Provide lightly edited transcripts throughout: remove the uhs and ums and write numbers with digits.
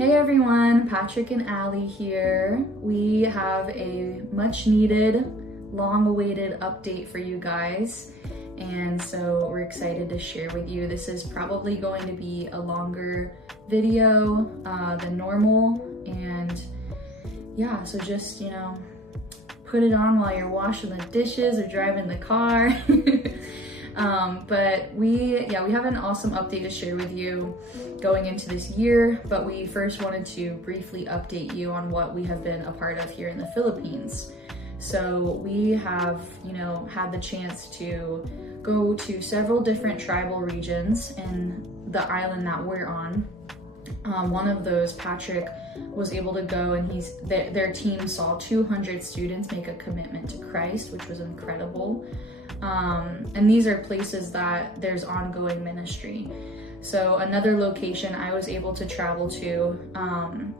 Hey everyone, Patrick and Allie here. We have a much needed, long awaited update for you guys. And so we're excited to share with you. This is probably going to be a longer video than normal. And yeah, so just, put it on while you're washing the dishes or driving the car. But we have an awesome update to share with you going into this year, but we first wanted to briefly update you on what we have been a part of here in the Philippines. So we have, had the chance to go to several different tribal regions in the island that we're on. One of those, Patrick was able to go, and their team saw 200 students make a commitment to Christ, which was incredible. And these are places that there's ongoing ministry. So another location I was able to travel to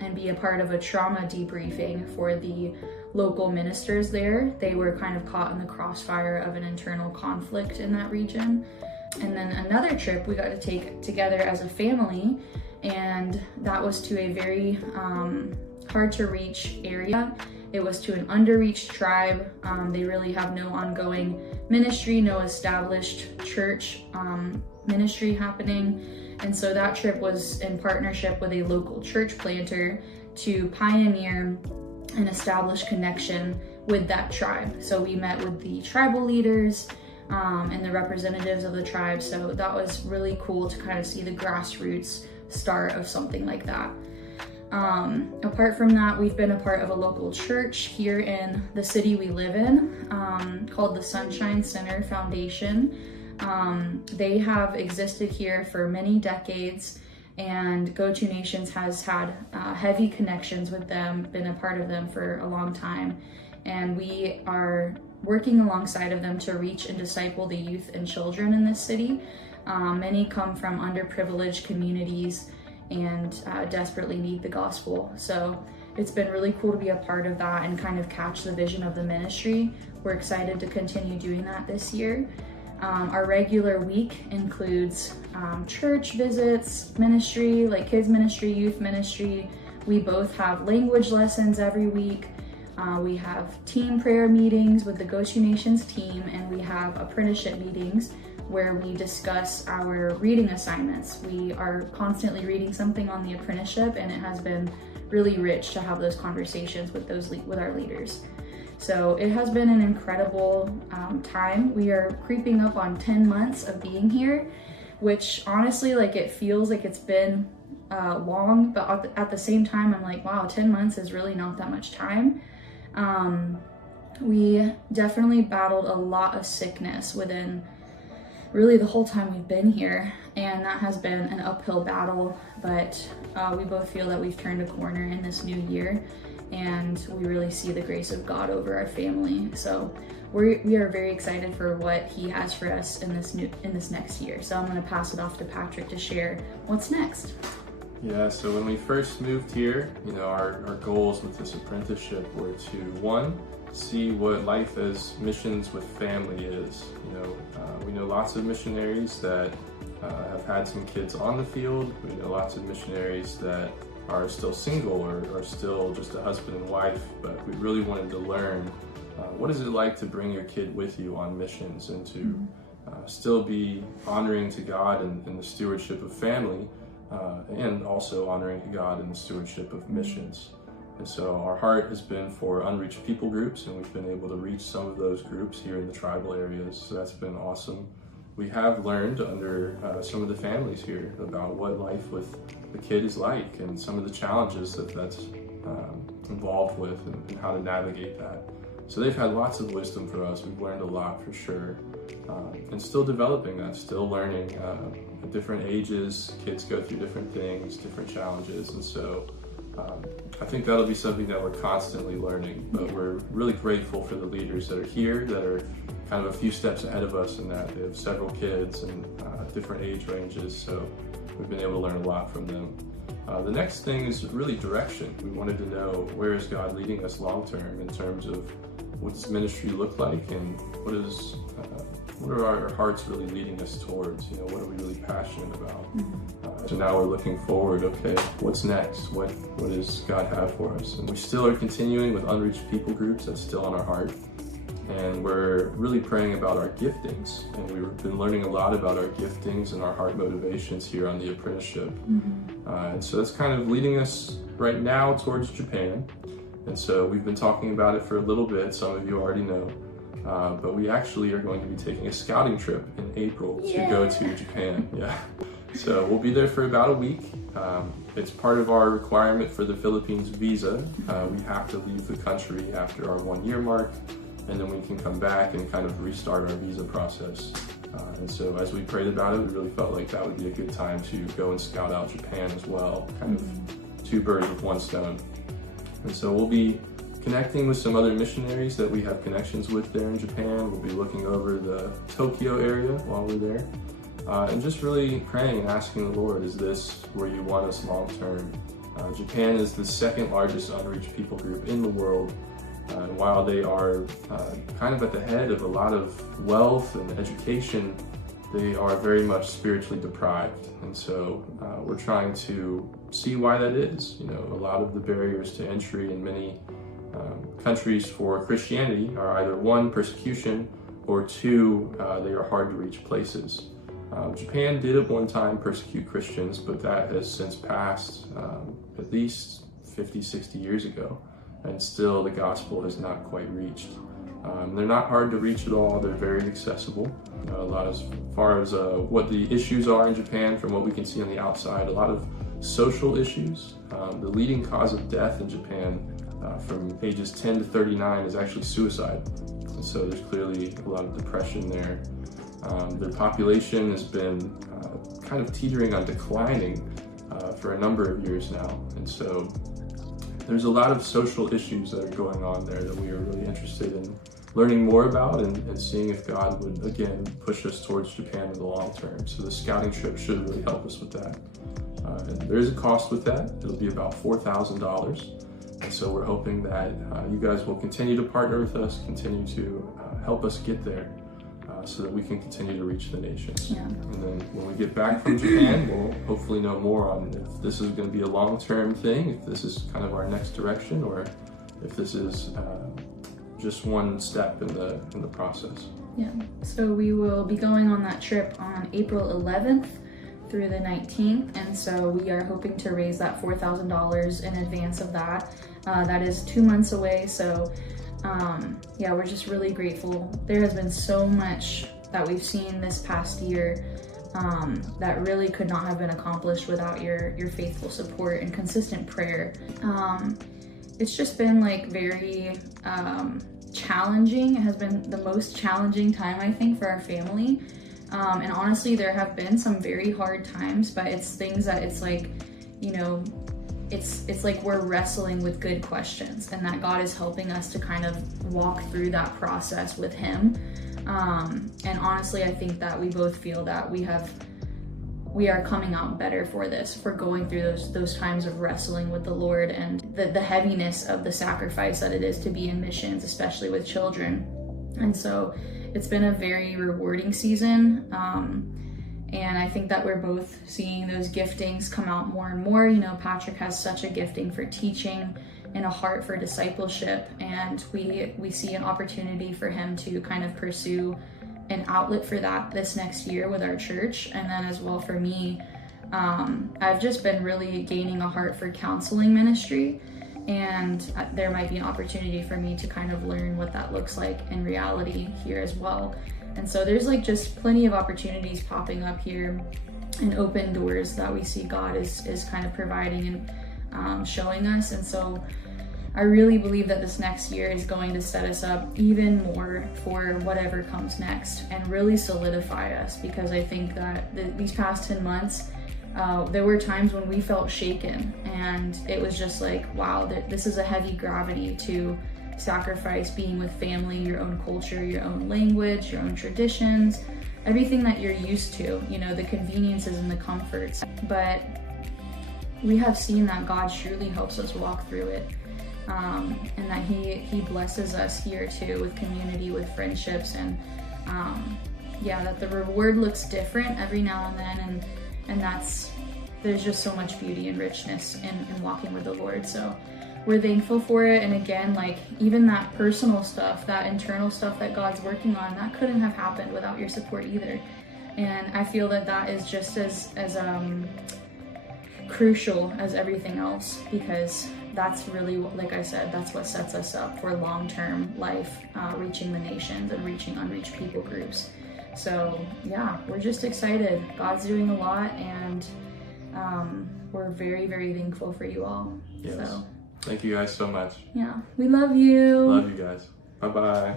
and be a part of a trauma debriefing for the local ministers there. They were kind of caught in the crossfire of an internal conflict in that region. And then another trip we got to take together as a family, and that was to a very hard to reach area. It was to an underreached tribe. They really have no ongoing ministry, no established church ministry happening. And so that trip was in partnership with a local church planter to pioneer and establish connection with that tribe. So we met with the tribal leaders and the representatives of the tribe. So that was really cool to kind of see the grassroots start of something like that. Apart from that, we've been a part of a local church here in the city we live in called the Sunshine Center Foundation. They have existed here for many decades, and Go-To Nations has had heavy connections with them, been a part of them for a long time, and we are working alongside of them to reach and disciple the youth and children in this city. Many come from underprivileged communities and desperately need the gospel. So it's been really cool to be a part of that and kind of catch the vision of the ministry. We're excited to continue doing that this year. Our regular week includes church visits, ministry, like kids ministry, youth ministry. We both have language lessons every week. We have team prayer meetings with the Go-To Nations team, and we have apprenticeship meetings where we discuss our reading assignments. We are constantly reading something on the apprenticeship, and it has been really rich to have those conversations with our leaders. So it has been an incredible time. We are creeping up on 10 months of being here, which honestly, it feels like it's been long, but at the same time, I'm like, wow, 10 months is really not that much time. We definitely battled a lot of sickness within really the whole time we've been here, and that has been an uphill battle, but we both feel that we've turned a corner in this new year, and we really see the grace of God over our family. So we are very excited for what He has for us in this next year. So I'm going to pass it off to Patrick to share what's next. Yeah, so when we first moved here, our goals with this apprenticeship were to, one, see what life as missions with family is. We know lots of missionaries that have had some kids on the field. We know lots of missionaries that are still single or are still just a husband and wife, but we really wanted to learn what is it like to bring your kid with you on missions and to still be honoring to God in the stewardship of family, and also honoring God in the stewardship of missions. And so our heart has been for unreached people groups, and we've been able to reach some of those groups here in the tribal areas. So that's been awesome. We have learned under some of the families here about what life with the kid is like and some of the challenges that's involved with and how to navigate that. So they've had lots of wisdom for us. We've learned a lot for sure, and still developing that, still learning. At different ages, kids go through different things, different challenges, and so I think that'll be something that we're constantly learning, but we're really grateful for the leaders that are here that are kind of a few steps ahead of us in that they have several kids and different age ranges, so we've been able to learn a lot from them. The next thing is really direction. We wanted to know, where is God leading us long term in terms of what does ministry look like, and what does what are our hearts really leading us towards? What are we really passionate about? So now we're looking forward, okay, what's next? What does God have for us? And we still are continuing with unreached people groups. That's still on our heart. And we're really praying about our giftings. And we've been learning a lot about our giftings and our heart motivations here on the apprenticeship. And so that's kind of leading us right now towards Japan. And so we've been talking about it for a little bit. Some of you already know. But we actually are going to be taking a scouting trip in April to go to Japan. Yeah. So we'll be there for about a week. It's part of our requirement for the Philippines visa. We have to leave the country after our 1 year mark, and then we can come back and kind of restart our visa process. And so as we prayed about it, we really felt like that would be a good time to go and scout out Japan as well, kind of two birds with one stone. And so we'll be connecting with some other missionaries that we have connections with there in Japan. We'll be looking over the Tokyo area while we're there. And just really praying and asking the Lord, is this where you want us long term? Japan is the second largest unreached people group in the world. And while they are kind of at the head of a lot of wealth and education, they are very much spiritually deprived. And so we're trying to see why that is. A lot of the barriers to entry in many countries for Christianity are either one, persecution, or two, they are hard to reach places. Japan did at one time persecute Christians, but that has since passed at least 50, 60 years ago, and still the gospel has not quite reached. They're not hard to reach at all. They're very accessible. A lot as far as what the issues are in Japan, from what we can see on the outside, a lot of social issues. The leading cause of death in Japan from ages 10 to 39 is actually suicide. And so there's clearly a lot of depression there. Their population has been kind of teetering on declining for a number of years now. And so there's a lot of social issues that are going on there that we are really interested in learning more about and seeing if God would, again, push us towards Japan in the long term. So the scouting trip should really help us with that. And there is a cost with that. It'll be about $4,000. And so we're hoping that you guys will continue to partner with us, continue to help us get there so that we can continue to reach the nations. Yeah. And then when we get back from Japan, we'll hopefully know more on if this is going to be a long-term thing, if this is kind of our next direction, or if this is just one step in the process. Yeah. So we will be going on that trip on April 11th through the 19th, and so we are hoping to raise that $4,000 in advance of that. That is 2 months away, so yeah, we're just really grateful. There has been so much that we've seen this past year that really could not have been accomplished without your faithful support and consistent prayer. It's just been like very challenging. It has been the most challenging time, I think, for our family. And honestly, there have been some very hard times, but it's things that it's like, it's like we're wrestling with good questions, and that God is helping us to kind of walk through that process with Him. And honestly, I think that we both feel that we are coming out better for going through those times of wrestling with the Lord and the heaviness of the sacrifice that it is to be in missions, especially with children. And so it's been a very rewarding season. And I think that we're both seeing those giftings come out more and more. Patrick has such a gifting for teaching and a heart for discipleship. And we see an opportunity for him to kind of pursue an outlet for that this next year with our church. And then as well for me, I've just been really gaining a heart for counseling ministry. And there might be an opportunity for me to kind of learn what that looks like in reality here as well. And so there's like just plenty of opportunities popping up here and open doors that we see God is kind of providing and showing us. And so I really believe that this next year is going to set us up even more for whatever comes next and really solidify us, because I think that these past 10 months, there were times when we felt shaken, and it was just like, wow, this is a heavy gravity to sacrifice being with family, your own culture, your own language, your own traditions, everything that you're used to, the conveniences and the comforts. But we have seen that God truly helps us walk through it, and that he blesses us here too with community, with friendships, and yeah, that the reward looks different every now and then, and there's just so much beauty and richness in walking with the Lord. So we're thankful for it. And again, like even that personal stuff, that internal stuff that God's working on, that couldn't have happened without your support either. And I feel that is just as crucial as everything else, because that's really, like I said, that's what sets us up for long-term life, reaching the nations and reaching unreached people groups. So yeah, we're just excited. God's doing a lot, and we're very, very thankful for you all. Yes. So thank you guys so much. Yeah, we love you. Love you guys. Bye-bye.